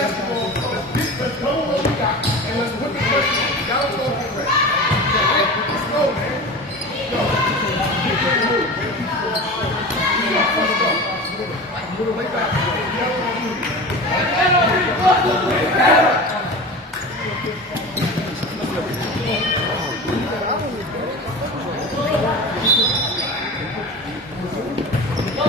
basketball. Let's go with what we got, and let's put the pressure on. Y'all don't go get ready. Let's go, man. Go. Get ready to move. Put it way back. Go.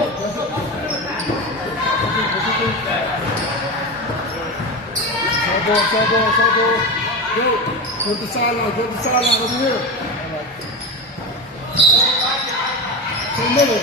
Go to the sideline. Go to the sideline over here. Stay middle.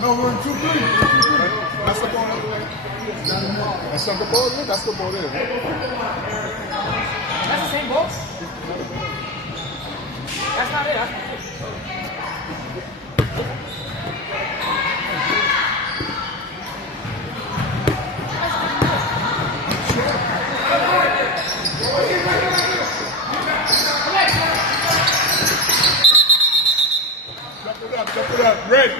No, we're in 2-3. That's the ball. That's not the ball there? That's the ball there. That's the same ball? That's not it. Jump it up. Red.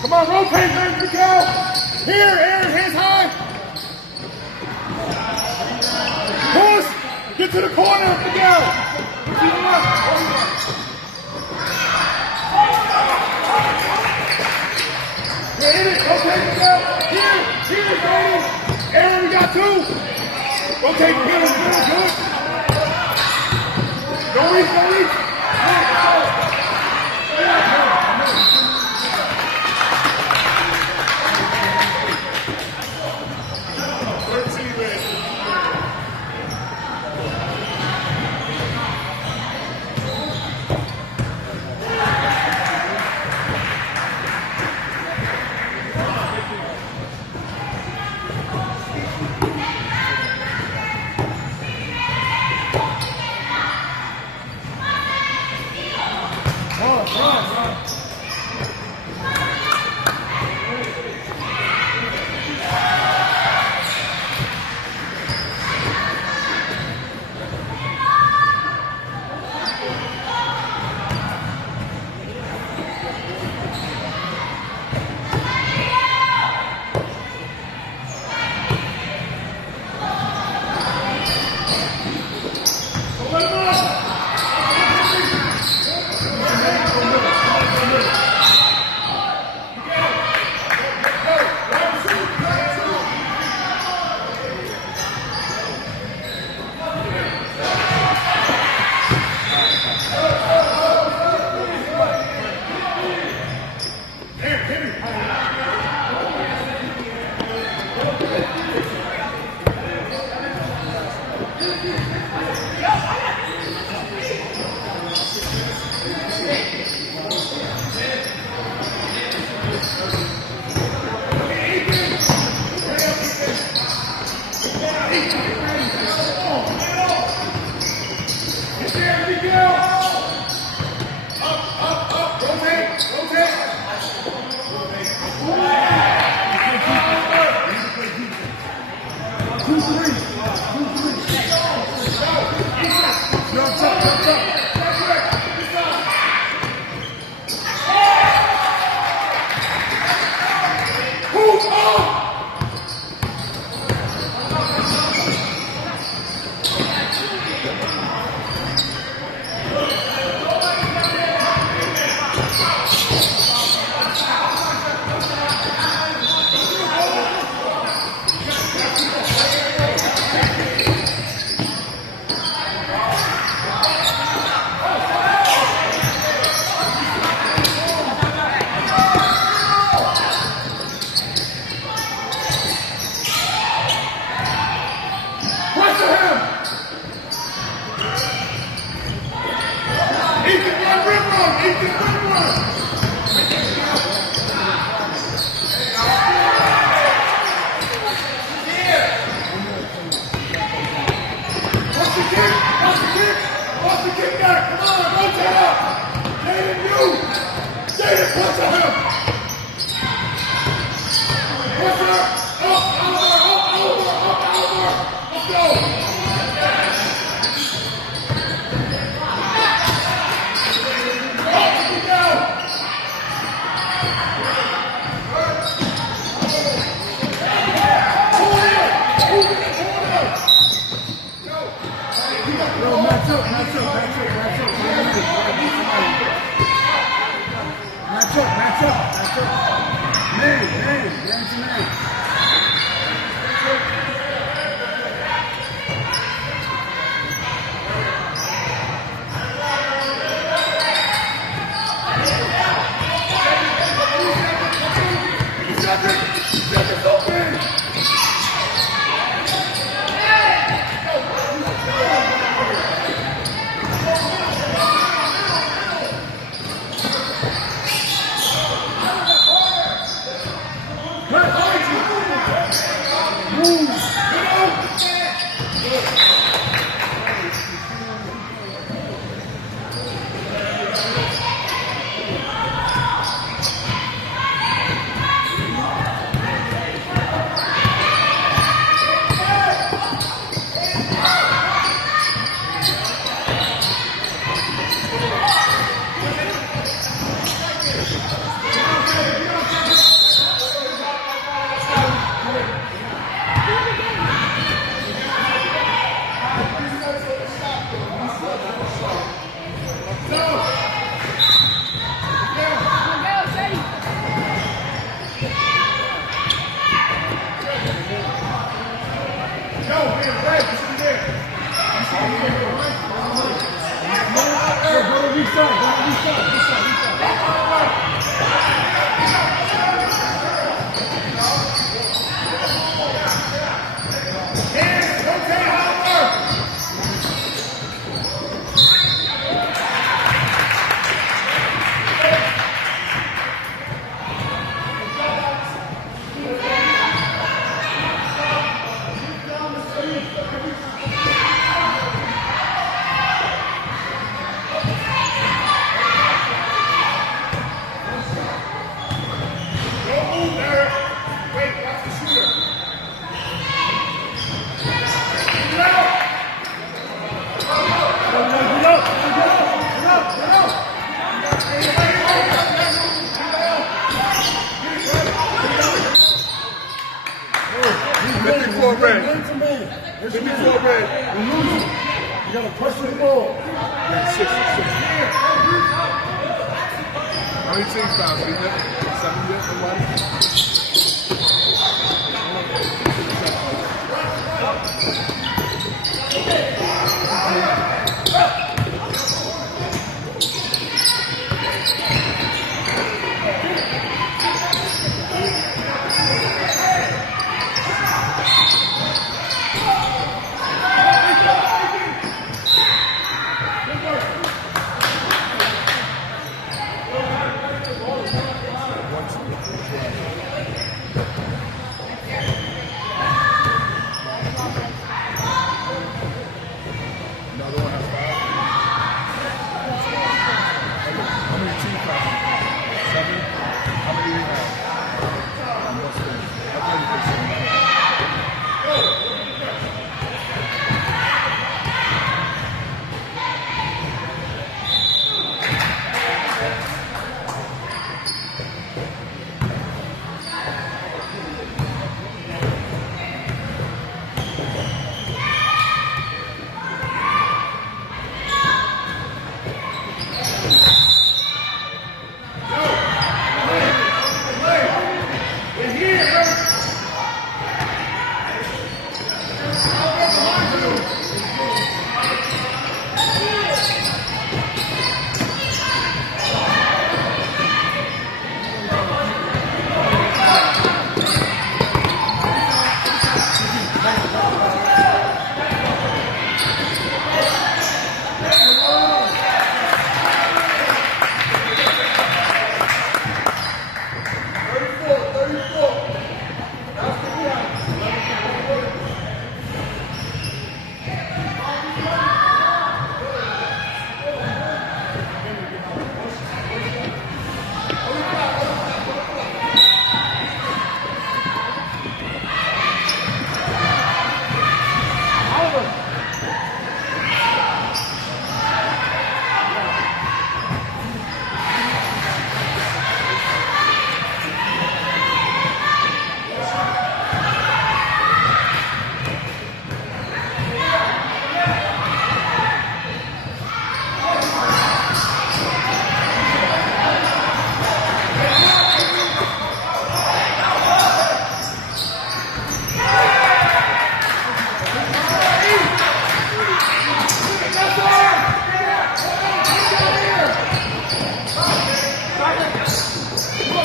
Come on, rotate, man, Miguel. Here, Aaron, hands high. Push. Get to the corner, Miguel. Get in it, rotate, Miguel. Here, Brady. Aaron, we got two. Rotate, Miguel, good. Go reach.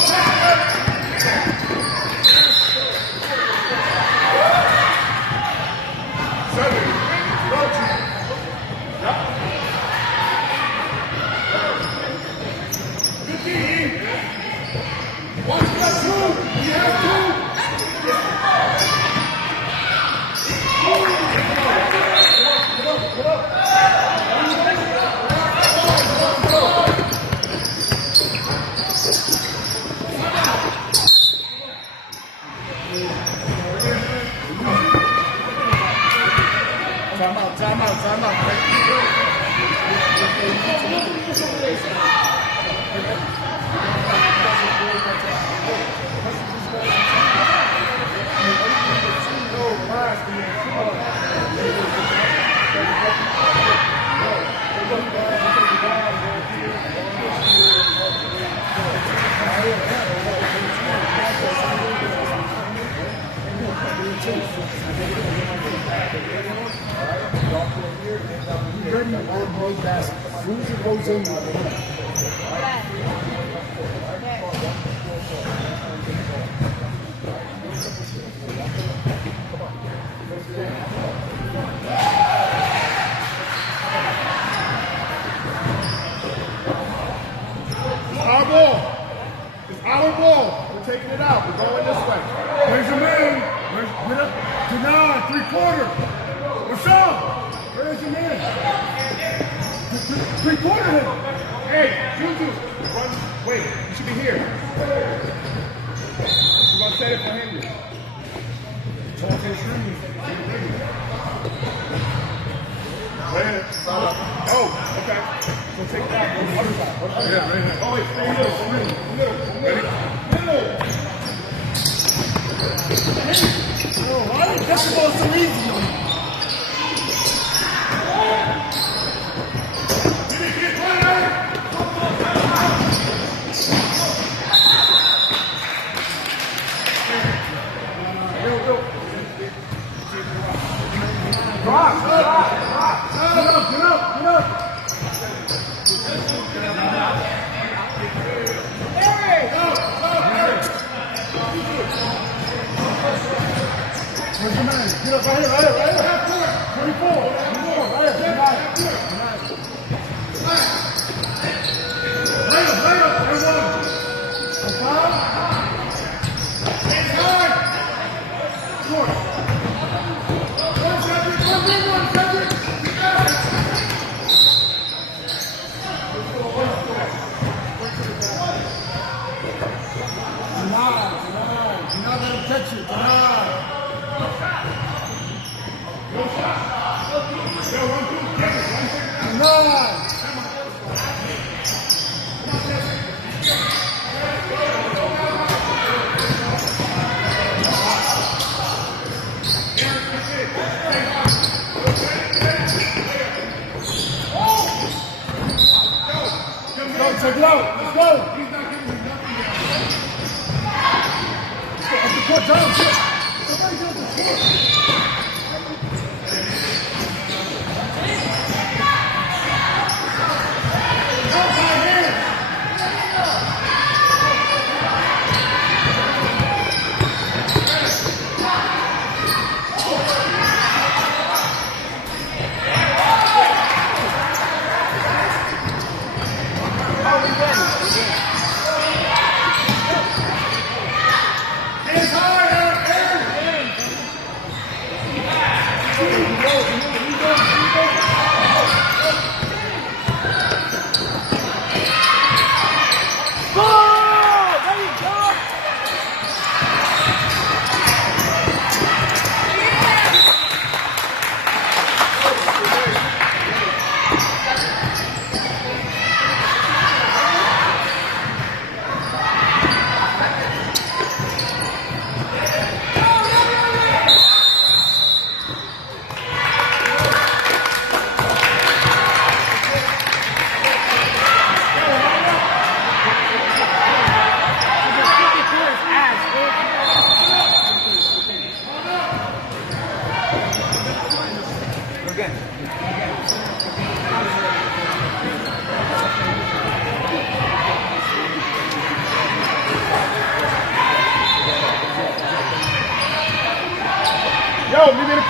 Time out. As soon as it goes in, our ball. It's our ball. We're taking it out. We're going this way. Where's your man? Get up. Denard, 3/4. What's up? Where's your man? 3/4 him. Hey, Juju. Run. Wait. You should be here. We're going to set it for Henry. Right here. Oh, okay. So take that. Other side. Yeah, right here. Oh, wait. Middle. Ready? Middle. Oh, why did this ball so easy on you? Rock. Get up. Where's your man? Get up right here. 24. Right here. Lay up. Everyone. Inside. Come Let's go. He's not giving me nothing yet. Up the court, John. Somebody get up the court.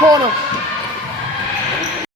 corner.